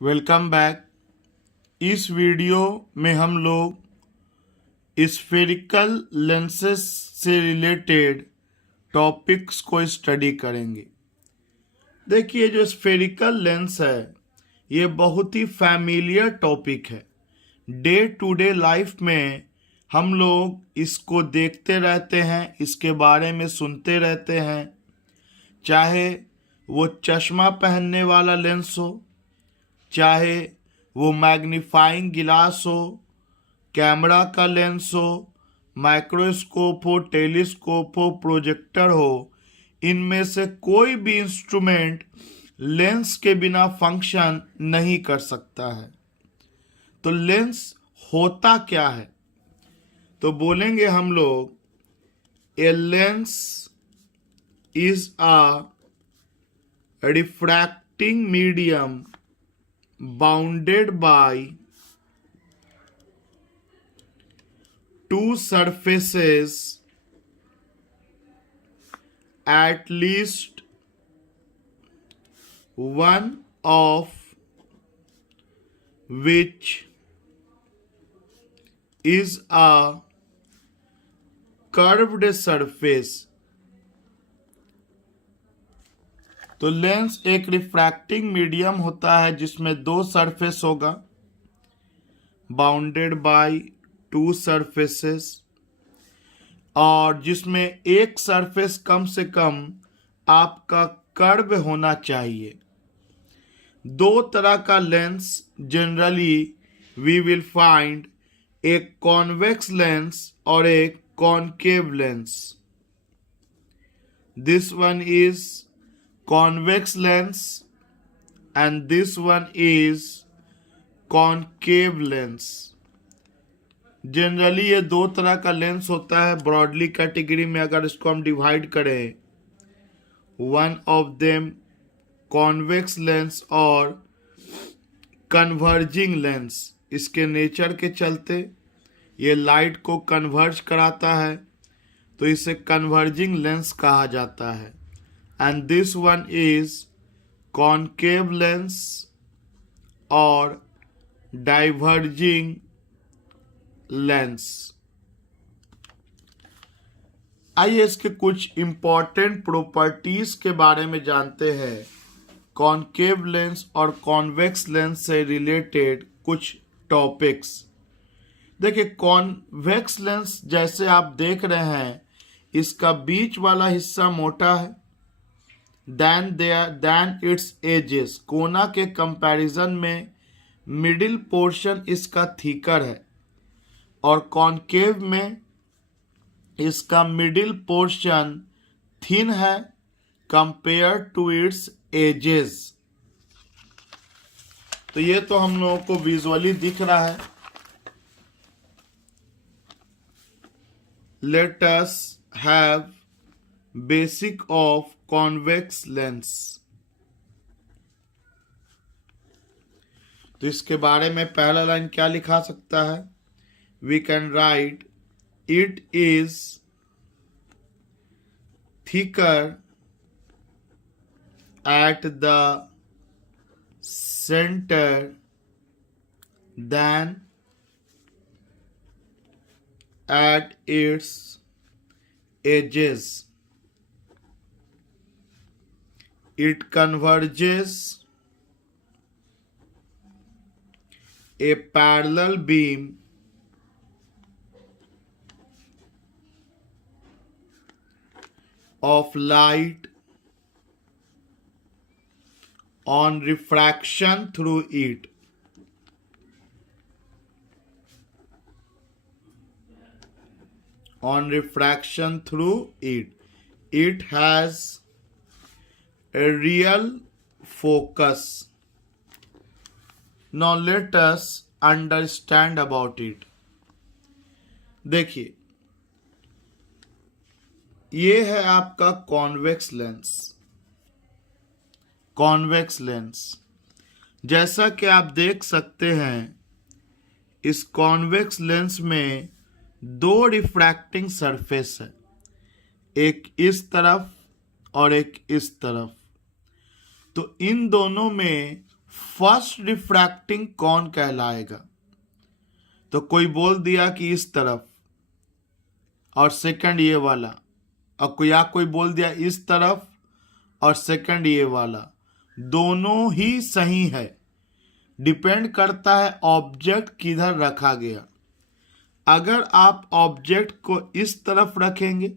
Welcome back. इस video में हम लोग स्फेरिकल लेंसेस से रिलेटेड टॉपिक्स को स्टडी करेंगे। देखिए, जो स्फेरिकल लेंस है ये बहुत ही फैमिलियर टॉपिक है। डे टू डे लाइफ में हम लोग इसको देखते रहते हैं, इसके बारे में सुनते रहते हैं। चाहे वो चश्मा पहनने वाला लेंस हो, चाहे वो मैग्नीफाइंग गिलास हो, कैमरा का लेंस हो, माइक्रोस्कोप हो, टेलीस्कोप हो, प्रोजेक्टर हो, इनमें से कोई भी इंस्ट्रूमेंट लेंस के बिना फंक्शन नहीं कर सकता है। तो लेंस होता क्या है? तो बोलेंगे हम लोग a lens is a refracting medium bounded by two surfaces at least one of which is a curved surface। तो लेंस एक रिफ्रैक्टिंग मीडियम होता है जिसमें दो सरफेस होगा, बाउंडेड बाय टू सरफेसेस, और जिसमें एक सरफेस कम से कम आपका कर्व होना चाहिए। दो तरह का lens generally we will find, एक कॉन्वेक्स लेंस और एक concave lens. This one is convex lens and this one is concave lens। Generally ये दो तरह का लेंस होता है। ब्रॉडली कैटेगरी में अगर इसको हम डिवाइड करें, one of them convex lens और कन्वर्जिंग लेंस। इसके नेचर के चलते ये लाइट को कन्वर्ज कराता है, तो इसे कन्वर्जिंग लेंस कहा जाता है। And this one is concave lens or diverging lens। आइए इसके कुछ इंपॉर्टेंट प्रॉपर्टीज के बारे में जानते हैं। कॉनकेव लेंस और कॉन्वेक्स लेंस से रिलेटेड कुछ टॉपिक्स। देखिए, कॉन्वेक्स लेंस जैसे आप देख रहे हैं, इसका बीच वाला हिस्सा मोटा है than its edges। कोना के कंपैरिजन में मिडिल पोर्शन इसका थिकर है, और कॉनकेव में इसका मिडिल पोर्शन थिन है कंपेयर टू इट्स एजेस। तो ये तो हम लोगों को विजुअली दिख रहा है। Let us have basic of convex lens. तो इसके बारे में पहला लाइन क्या लिखा सकता है? We can write it is thicker at the centre than at its edges. It converges a parallel beam of light on refraction through it। On refraction through it, it has a real focus। Now let us understand about it। देखिए, ये है आपका convex lens. Convex lens जैसा कि आप देख सकते हैं, इस कॉन्वेक्स लेंस में दो रिफ्रैक्टिंग सरफेस है, एक इस तरफ और एक इस तरफ। तो इन दोनों में फर्स्ट रिफ्रैक्टिंग कौन कहलाएगा? तो कोई बोल दिया कि इस तरफ, और सेकंड ये वाला, और कोई बोल दिया इस तरफ और सेकंड ये वाला। दोनों ही सही है, डिपेंड करता है ऑब्जेक्ट किधर रखा गया। अगर आप ऑब्जेक्ट को इस तरफ रखेंगे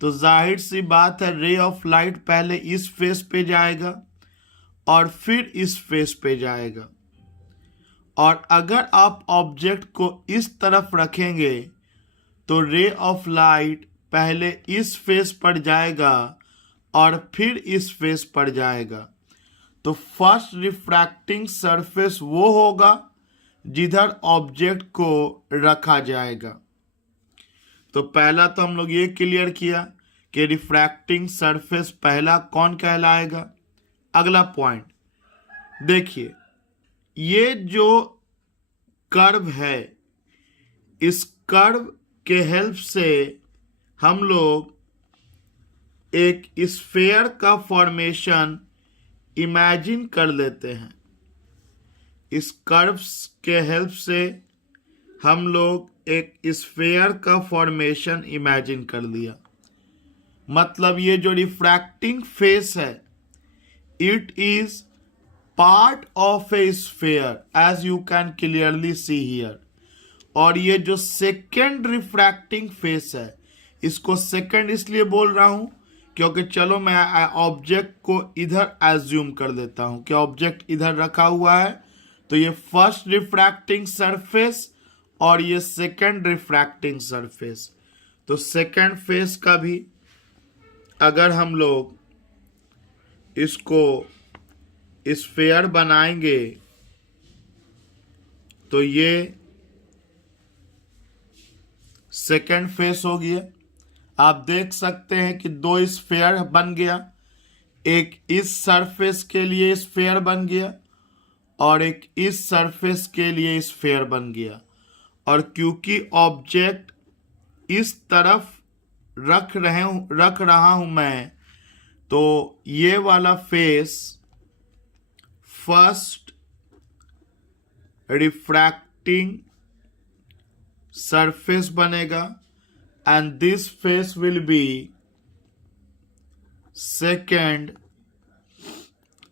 तो जाहिर सी बात है रे ऑफ लाइट पहले इस फेस पे जाएगा और फिर इस फेस पे जाएगा। और अगर आप ऑब्जेक्ट को इस तरफ रखेंगे तो रे ऑफ लाइट पहले इस फेस पर जाएगा और फिर इस फेस पर जाएगा। तो फर्स्ट रिफ्रैक्टिंग सरफेस वो होगा जिधर ऑब्जेक्ट को रखा जाएगा। तो पहला तो हम लोग ये क्लियर किया कि रिफ्रैक्टिंग सरफेस पहला कौन कहलाएगा। अगला पॉइंट देखिए, ये जो कर्व है, इस कर्व के हेल्प से हम लोग एक स्फीयर का फॉर्मेशन इमेजिन कर लेते हैं। इस कर्व्स के हेल्प से हम लोग एक स्फीयर का फॉर्मेशन इमेजिन कर लिया। मतलब ये जो रिफ्रैक्टिंग फेस है, it is part of a sphere as you can clearly see here. और ये जो सेकेंड रिफ्रैक्टिंग फेस है, इसको सेकेंड इसलिए बोल रहा हूं क्योंकि चलो मैं ऑब्जेक्ट को इधर एज्यूम कर देता हूं कि ऑब्जेक्ट इधर रखा हुआ है। तो ये फर्स्ट रिफ्रैक्टिंग सरफेस और ये सेकेंड रिफ्रैक्टिंग सरफेस। तो सेकेंड फेस का भी अगर हम लोग इसको स्फीयर बनाएंगे तो ये सेकेंड फेस हो गया। आप देख सकते हैं कि दो स्फीयर बन गया, एक इस सरफेस के लिए स्फीयर बन गया और एक इस सरफेस के लिए स्फीयर बन गया। और क्योंकि ऑब्जेक्ट इस तरफ रख रहा हूं मैं, तो ये वाला फेस फर्स्ट रिफ्रैक्टिंग सरफेस बनेगा and this face will be second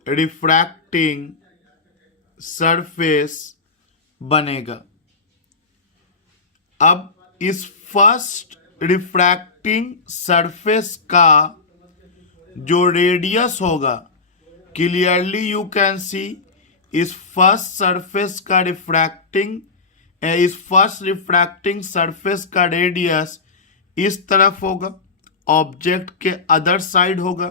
refracting surface बनेगा। अब इस फर्स्ट रिफ्रैक्टिंग सरफेस का जो रेडियस होगा, क्लियरली यू कैन सी इस फर्स्ट रिफ्रैक्टिंग सरफेस का रेडियस इस तरफ होगा, ऑब्जेक्ट के अदर साइड होगा।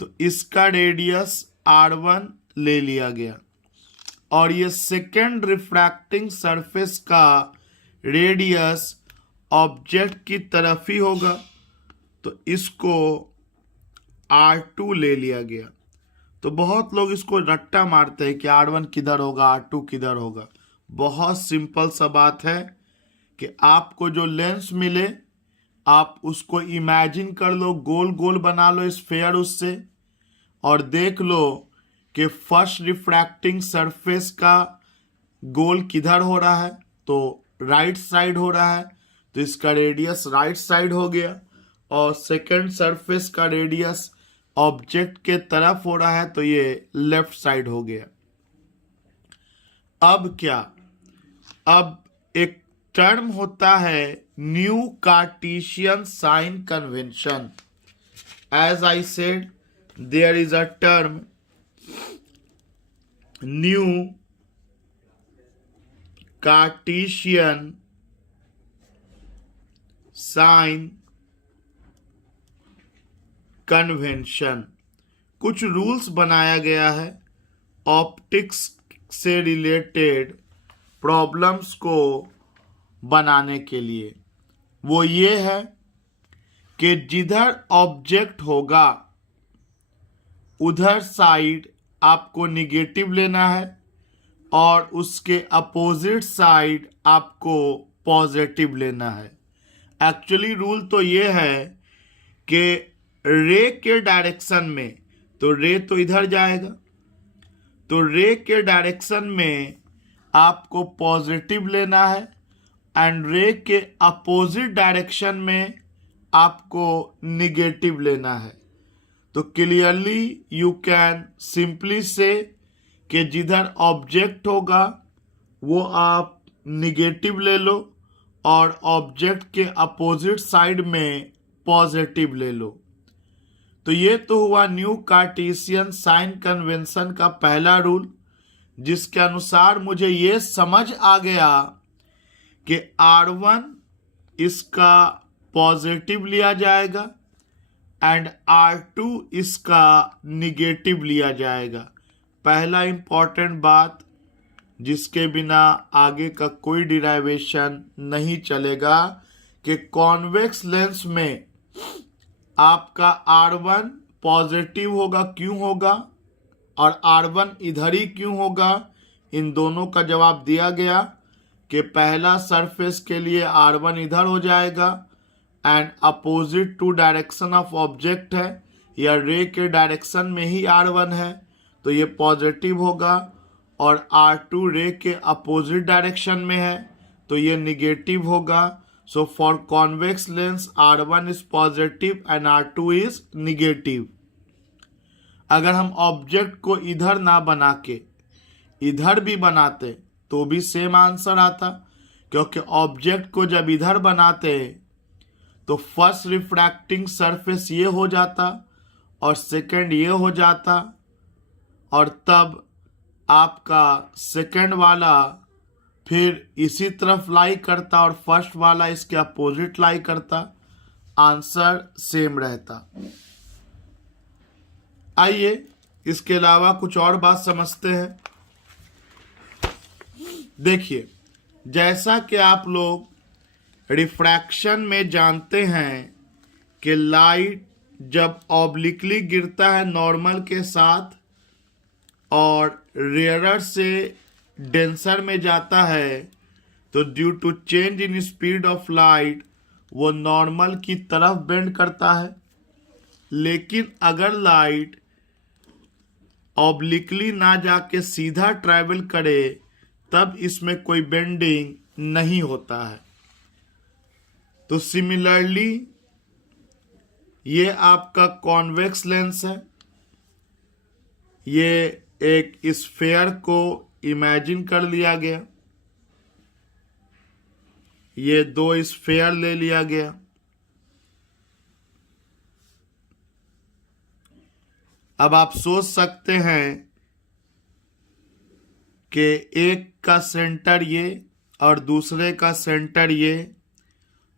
तो इसका रेडियस R1 ले लिया गया और ये सेकेंड रिफ्रैक्टिंग सरफेस का रेडियस ऑब्जेक्ट की तरफ ही होगा, तो इसको R2 ले लिया गया। तो बहुत लोग इसको रट्टा मारते हैं कि R1 किधर होगा, R2 किधर होगा। बहुत सिंपल सा बात है कि आपको जो लेंस मिले आप उसको इमेजिन कर लो, गोल गोल बना लो स्फीयर उससे, और देख लो कि फर्स्ट रिफ्रैक्टिंग सरफेस का गोल किधर हो रहा है, तो राइट साइड हो रहा है, तो इसका रेडियस राइट साइड हो गया। और सेकेंड सरफेस का रेडियस ऑब्जेक्ट के तरफ हो रहा है, तो ये लेफ्ट साइड हो गया। अब क्या, अब एक टर्म होता है new Cartesian sign convention. As I said, there is a term new Cartesian sign convention. कुछ रूल्स बनाया गया है ऑप्टिक्स से रिलेटेड प्रॉब्लम्स को बनाने के लिए। वो ये है कि जिधर ऑब्जेक्ट होगा उधर साइड आपको निगेटिव लेना है और उसके अपोजिट साइड आपको पॉजिटिव लेना है। एक्चुअली रूल तो ये है कि रे के डायरेक्शन में, तो रे तो इधर जाएगा, तो रे के डायरेक्शन में आपको पॉजिटिव लेना है एंड रे के अपोजिट डायरेक्शन में आपको निगेटिव लेना है। तो क्लियरली यू कैन सिंपली से कि जिधर ऑब्जेक्ट होगा वो आप निगेटिव ले लो और ऑब्जेक्ट के अपोजिट साइड में पॉजिटिव ले लो। तो ये तो हुआ न्यू कार्टेशियन साइन कन्वेंशन का पहला रूल, जिसके अनुसार मुझे ये समझ आ गया कि R1 इसका पॉजिटिव लिया जाएगा एंड R2 इसका निगेटिव लिया जाएगा। पहला इंपॉर्टेंट बात जिसके बिना आगे का कोई डिराइवेशन नहीं चलेगा कि कॉन्वेक्स लेंस में आपका R1 पॉजिटिव होगा, क्यों होगा, और R1 इधर ही क्यों होगा। इन दोनों का जवाब दिया गया कि पहला सरफेस के लिए R1 इधर हो जाएगा and opposite to direction of object है या रे के डायरेक्शन में ही R1 है, तो ये पॉजिटिव होगा, और R2 रे के अपोजिट डायरेक्शन में है तो ये निगेटिव होगा। So for convex lens R1 is positive and R2 is negative. अगर हम ऑब्जेक्ट को इधर ना बना के इधर भी बनाते तो भी सेम आंसर आता, क्योंकि ऑब्जेक्ट को जब इधर बनाते तो फर्स्ट रिफ्रैक्टिंग सरफेस ये हो जाता और सेकंड ये हो जाता, और तब आपका सेकंड वाला फिर इसी तरफ लाई करता और फर्स्ट वाला इसके अपोजिट लाई करता, आंसर सेम रहता। आइए इसके अलावा कुछ और बात समझते हैं। देखिए, जैसा कि आप लोग रिफ्रैक्शन में जानते हैं कि लाइट जब ऑब्लिकली गिरता है नॉर्मल के साथ और रेयरर से डेंसर में जाता है, तो due to change in speed of light वो नॉर्मल की तरफ बेंड करता है। लेकिन अगर लाइट ऑब्लिकली ना जाके सीधा ट्रैवल करे तब इसमें कोई बेंडिंग नहीं होता है। तो सिमिलरली ये आपका कॉन्वेक्स लेंस है। ये एक स्फेयर को इमेजिन कर लिया गया, ये दो स्फेयर ले लिया गया। अब आप सोच सकते हैं कि एक का सेंटर ये और दूसरे का सेंटर ये,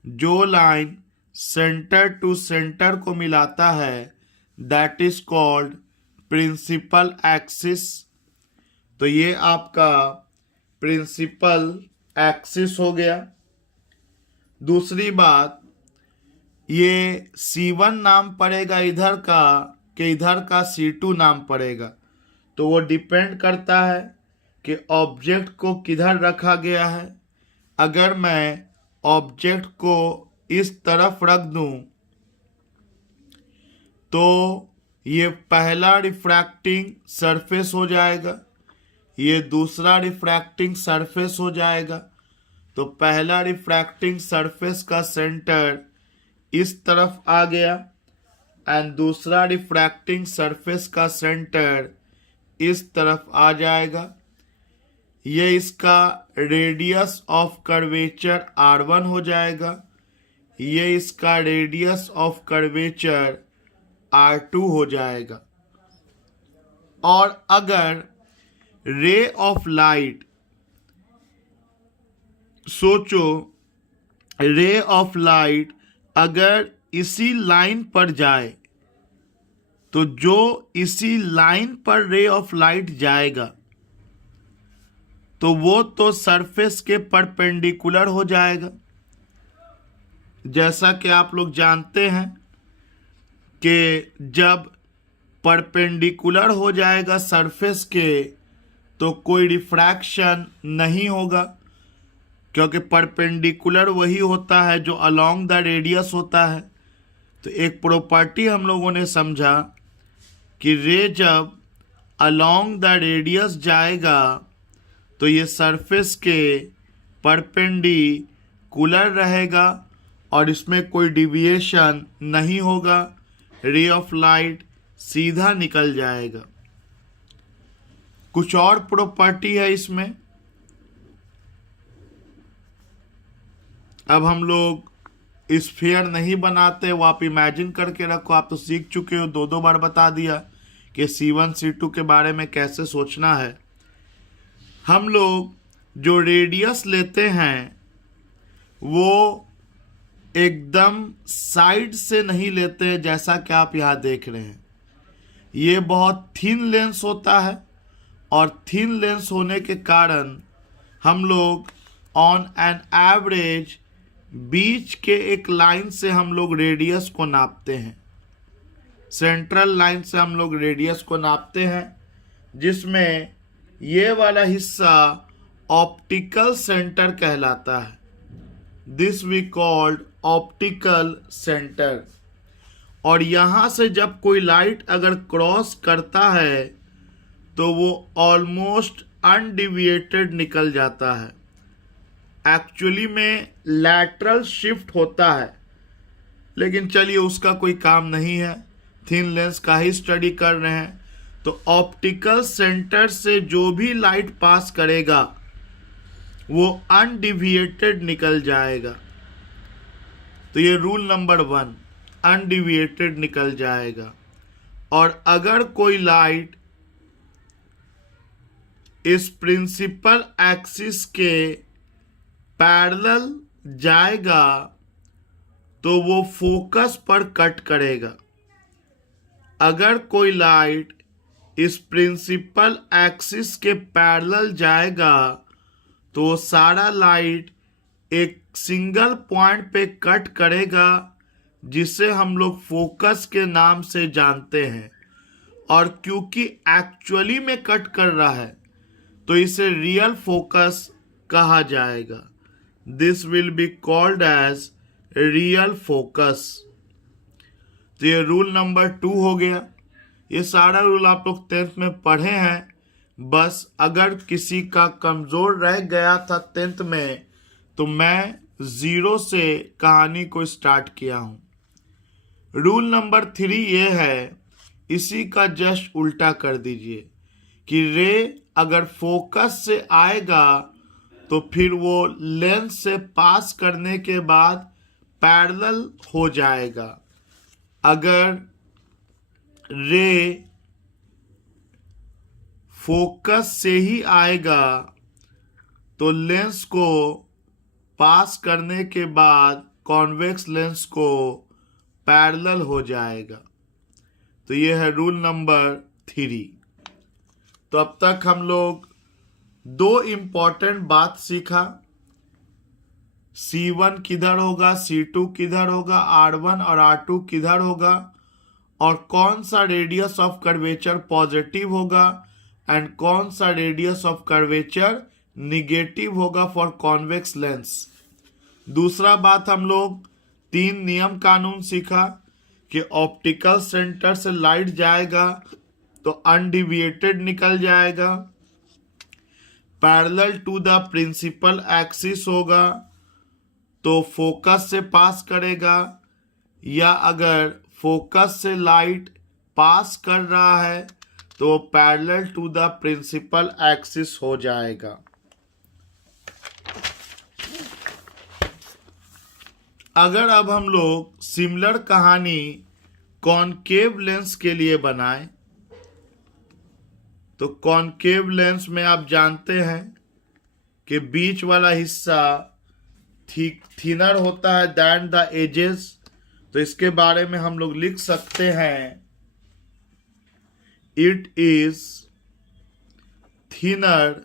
जो लाइन सेंटर टू सेंटर को मिलाता है that is called principal axis. तो ये आपका प्रिंसिपल एक्सिस हो गया। दूसरी बात, ये C1 नाम पड़ेगा इधर का कि इधर का C2 नाम पड़ेगा, तो वो डिपेंड करता है कि ऑब्जेक्ट को किधर रखा गया है। अगर मैं ऑब्जेक्ट को इस तरफ रख दूं तो ये पहला रिफ्रैक्टिंग सरफेस हो जाएगा, ये दूसरा रिफ्रैक्टिंग सरफेस हो जाएगा। तो पहला रिफ्रैक्टिंग सरफेस का सेंटर इस तरफ आ गया एंड दूसरा रिफ्रैक्टिंग सरफेस का सेंटर इस तरफ आ जाएगा। ये इसका रेडियस ऑफ कर्वेचर R1 हो जाएगा, ये इसका रेडियस ऑफ कर्वेचर R2 हो जाएगा। और अगर रे ऑफ लाइट, सोचो रे ऑफ लाइट अगर इसी लाइन पर जाए तो जो इसी लाइन पर रे ऑफ लाइट जाएगा तो वो तो सरफेस के परपेंडिकुलर हो जाएगा। जैसा कि आप लोग जानते हैं कि जब परपेंडिकुलर हो जाएगा सरफेस के तो कोई रिफ्रैक्शन नहीं होगा, क्योंकि परपेंडिकुलर वही होता है जो अलोंग द रेडियस होता है। तो एक प्रॉपर्टी हम लोगों ने समझा कि रे जब अलोंग द रेडियस जाएगा तो ये सरफेस के परपेंडिकुलर रहेगा और इसमें कोई डिविएशन नहीं होगा। रे ऑफ लाइट सीधा निकल जाएगा। कुछ और प्रॉपर्टी है इसमें। अब हम लोग स्फीयर नहीं बनाते, वो आप इमेजिन करके रखो। आप तो सीख चुके हो, दो बार बता दिया कि C1 C2 के बारे में कैसे सोचना है। हम लोग जो रेडियस लेते हैं वो एकदम साइड से नहीं लेते हैं, जैसा कि आप यहाँ देख रहे हैं। ये बहुत थिन लेंस होता है और थिन लेंस होने के कारण हम लोग ऑन एन एवरेज बीच के एक लाइन से हम लोग रेडियस को नापते हैं। सेंट्रल लाइन से हम लोग रेडियस को नापते हैं, जिसमें ये वाला हिस्सा ऑप्टिकल सेंटर कहलाता है। This we called optical centre. और यहाँ से जब कोई लाइट अगर क्रॉस करता है तो वो ऑलमोस्ट अनडिविएटेड निकल जाता है। एक्चुअली में लैटरल शिफ्ट होता है, लेकिन चलिए उसका कोई काम नहीं है, थिन लेंस का ही स्टडी कर रहे हैं। तो ऑप्टिकल सेंटर से जो भी लाइट पास करेगा वो अनडिविएटेड निकल जाएगा। तो ये रूल नंबर 1, अनडिविएटेड निकल जाएगा। और अगर कोई लाइट इस प्रिंसिपल एक्सिस के पैरेलल जाएगा तो वो फोकस पर कट करेगा। अगर कोई लाइट इस प्रिंसिपल एक्सिस के पैरेलल जाएगा तो वो सारा लाइट एक सिंगल पॉइंट पे कट करेगा, जिसे हम लोग फोकस के नाम से जानते हैं। और क्योंकि एक्चुअली में कट कर रहा है तो इसे रियल फोकस कहा जाएगा। This will be called as real focus. तो ये रूल नंबर 2 हो गया। ये सारा रूल आप लोग 10th में पढ़े हैं। बस अगर किसी का कमज़ोर रह गया था 10th में तो मैं 0 से कहानी को स्टार्ट किया हूँ। रूल नंबर 3 ये है, इसी का जस्ट उल्टा कर दीजिए कि रे अगर फोकस से आएगा तो फिर वो लेंस से पास करने के बाद पैरेलल हो जाएगा। अगर रे फोकस से ही आएगा तो लेंस को पास करने के बाद कॉन्वेक्स लेंस को पैरेलल हो जाएगा। तो ये है रूल नंबर 3। तो अब तक हम लोग 2 इम्पॉर्टेंट बात सीखा। C1 किधर होगा, C2 किधर होगा, R1 और R2 किधर होगा, और कौन सा रेडियस ऑफ कर्वेचर पॉजिटिव होगा एंड कौन सा रेडियस ऑफ कर्वेचर निगेटिव होगा फॉर कॉन्वेक्स लेंस। दूसरा बात, हम लोग 3 नियम कानून सीखा कि ऑप्टिकल सेंटर से लाइट जाएगा तो अनडिविएटेड निकल जाएगा, parallel to the principal axis होगा तो फोकस से पास करेगा, या अगर फोकस से लाइट पास कर रहा है तो parallel to the principal axis हो जाएगा। अगर अब हम लोग सिमिलर कहानी कॉनकेव लेंस के लिए बनाएं तो कॉनकेव लेंस में आप जानते हैं कि बीच वाला हिस्सा थिनर होता है दैन द एजेस। तो इसके बारे में हम लोग लिख सकते हैं, it is thinner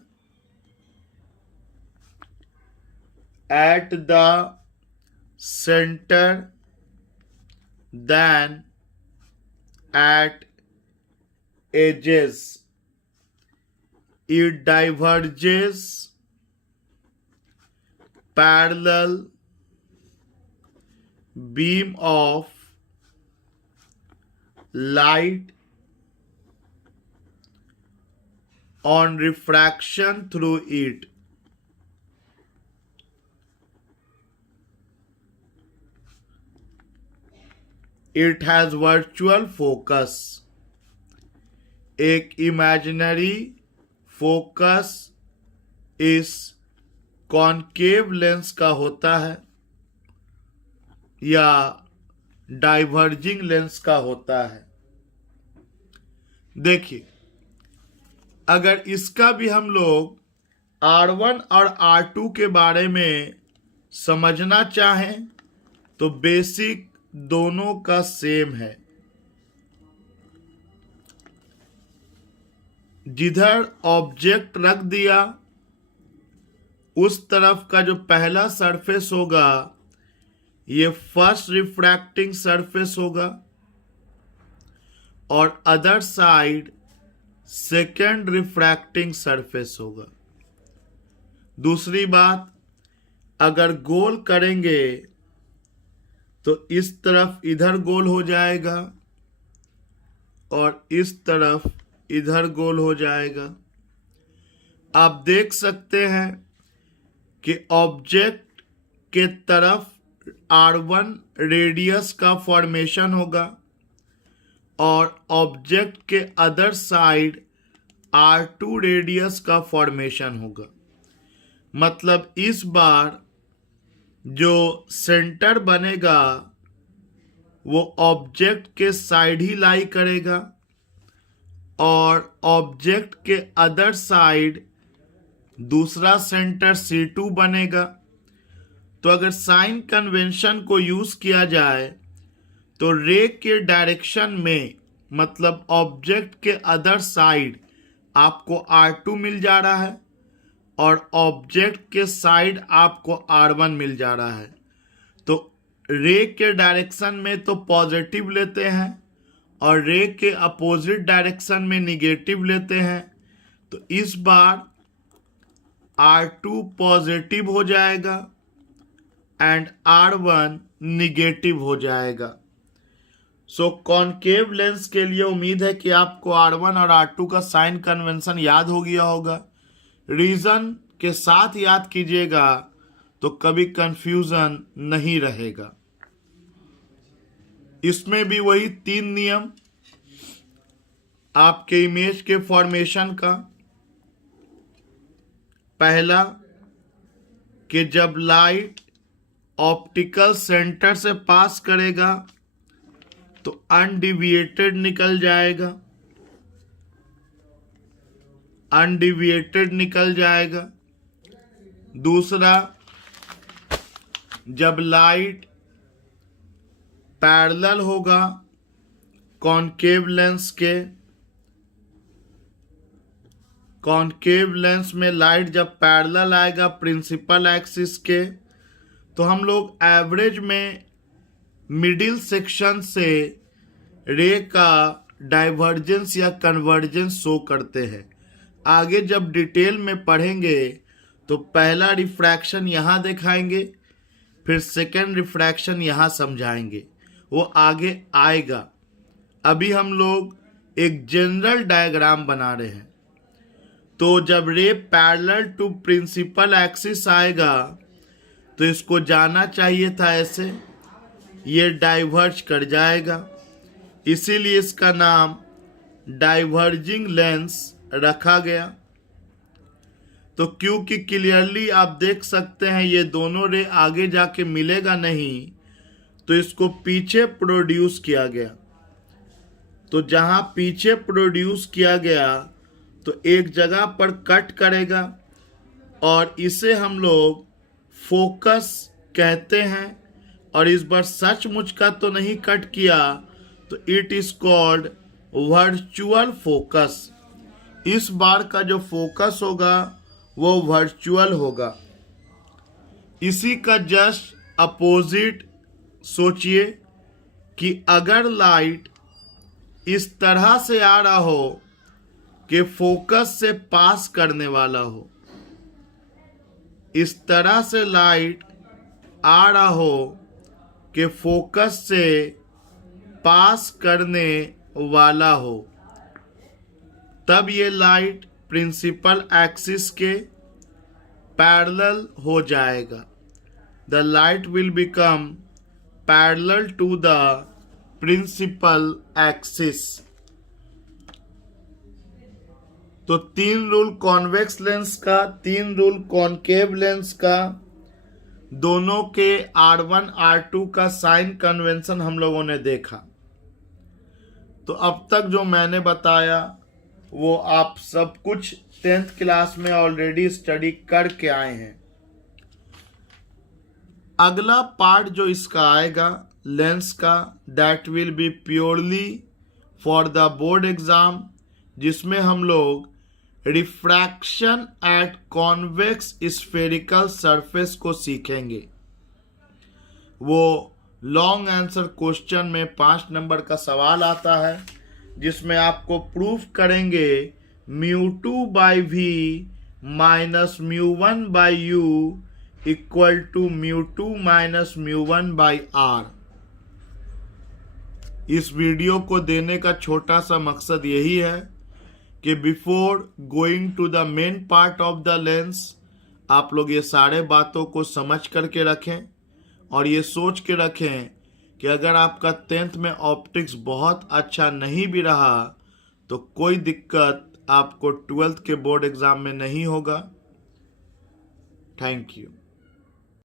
eight the centre than at edges. It diverges parallel beam of light on refraction through it. It has virtual focus. एक imaginary focus इस कॉनकेव लेंस का होता है या डाइवर्जिंग लेंस का होता है। देखिए, अगर इसका भी हम लोग R1 और R2 के बारे में समझना चाहें तो बेसिक दोनों का सेम है। जिधर ऑब्जेक्ट रख दिया उस तरफ का जो पहला सरफेस होगा ये फर्स्ट रिफ्रैक्टिंग सरफेस होगा और other side second refracting surface होगा। दूसरी बात, अगर गोल करेंगे तो इस तरफ इधर गोल हो जाएगा और इस तरफ इधर गोल हो जाएगा। आप देख सकते हैं कि ऑब्जेक्ट के तरफ R1 रेडियस का फॉर्मेशन होगा और ऑब्जेक्ट के अदर साइड R2 रेडियस का फॉर्मेशन होगा। मतलब इस बार जो सेंटर बनेगा वो ऑब्जेक्ट के साइड ही लाई करेगा और ऑब्जेक्ट के अदर साइड दूसरा सेंटर C2 बनेगा। तो अगर साइन कन्वेंशन को यूज किया जाए तो रे के डायरेक्शन में, मतलब ऑब्जेक्ट के अदर साइड आपको R2 मिल जा रहा है और ऑब्जेक्ट के साइड आपको R1 मिल जा रहा है। तो रे के डायरेक्शन में तो पॉजिटिव लेते हैं और रे के अपोजिट डायरेक्शन में निगेटिव लेते हैं। तो इस बार R2 पॉजिटिव हो जाएगा एंड R1 निगेटिव हो जाएगा। सो कॉनकेव लेंस के लिए उम्मीद है कि आपको R1 और R2 का साइन कन्वेंशन याद हो गया होगा। रीजन के साथ याद कीजिएगा तो कभी कंफ्यूजन नहीं रहेगा। इसमें भी वही 3 नियम आपके इमेज के फॉर्मेशन का। पहला कि जब लाइट ऑप्टिकल सेंटर से पास करेगा तो अनडिविएटेड निकल जाएगा, अनडिविएटेड निकल जाएगा। दूसरा, जब लाइट पैरेलल होगा कॉनकेव लेंस के, कॉनकेव लेंस में लाइट जब पैरेलल आएगा प्रिंसिपल एक्सिस के, तो हम लोग एवरेज में मिडिल सेक्शन से रे का डाइवर्जेंस या कन्वर्जेंस शो करते हैं। आगे जब डिटेल में पढ़ेंगे तो पहला रिफ्रैक्शन यहाँ दिखाएंगे, फिर सेकेंड रिफ्रैक्शन यहाँ समझाएंगे, वो आगे आएगा। अभी हम लोग एक जनरल डायग्राम बना रहे हैं। तो जब ray parallel to principal axis आएगा तो इसको जाना चाहिए था ऐसे, ये डाइवर्ज कर जाएगा, इसीलिए इसका नाम डाइवर्जिंग लेंस रखा गया। तो क्योंकि क्लियरली आप देख सकते हैं ये दोनों रे आगे जाके मिलेगा नहीं, तो इसको पीछे प्रोड्यूस किया गया। तो जहां पीछे प्रोड्यूस किया गया तो एक जगह पर कट करेगा और इसे हम लोग फोकस कहते हैं। और इस बार सचमुच का तो नहीं कट किया, तो it is called virtual focus. इस बार का जो फोकस होगा वो वर्चुअल होगा। इसी का जस्ट अपोजिट सोचिए कि अगर लाइट इस तरह से आ रहा हो कि फोकस से पास करने वाला हो, इस तरह से लाइट आ रहा हो कि फोकस से पास करने वाला हो, तब ये लाइट प्रिंसिपल एक्सिस के पैरेलल हो जाएगा। The light will become parallel to the principal axis. तो 3 रूल कॉन्वेक्स लेंस का, 3 रूल कॉनकेव लेंस का, दोनों के R1 R2 का साइन कन्वेंशन हम लोगों ने देखा। तो अब तक जो मैंने बताया वो आप सब कुछ 10th क्लास में ऑलरेडी स्टडी करके आए हैं। अगला पार्ट जो इसका आएगा लेंस का, that will be purely for the board exam, जिसमें हम लोग refraction at convex spherical surface को सीखेंगे। वो लॉन्ग आंसर क्वेश्चन में 5 नंबर का सवाल आता है, जिसमें आपको प्रूफ करेंगे μ2/v minus μ1/u equal to μ2 minus μ1/r। इस वीडियो को देने का छोटा सा मकसद यही है कि before going to the main part of the lens आप लोग ये सारे बातों को समझ करके रखें और ये सोच के रखें कि अगर आपका 10th में ऑप्टिक्स बहुत अच्छा नहीं भी रहा तो कोई दिक्कत आपको 12th के बोर्ड एग्जाम में नहीं होगा। Thank you.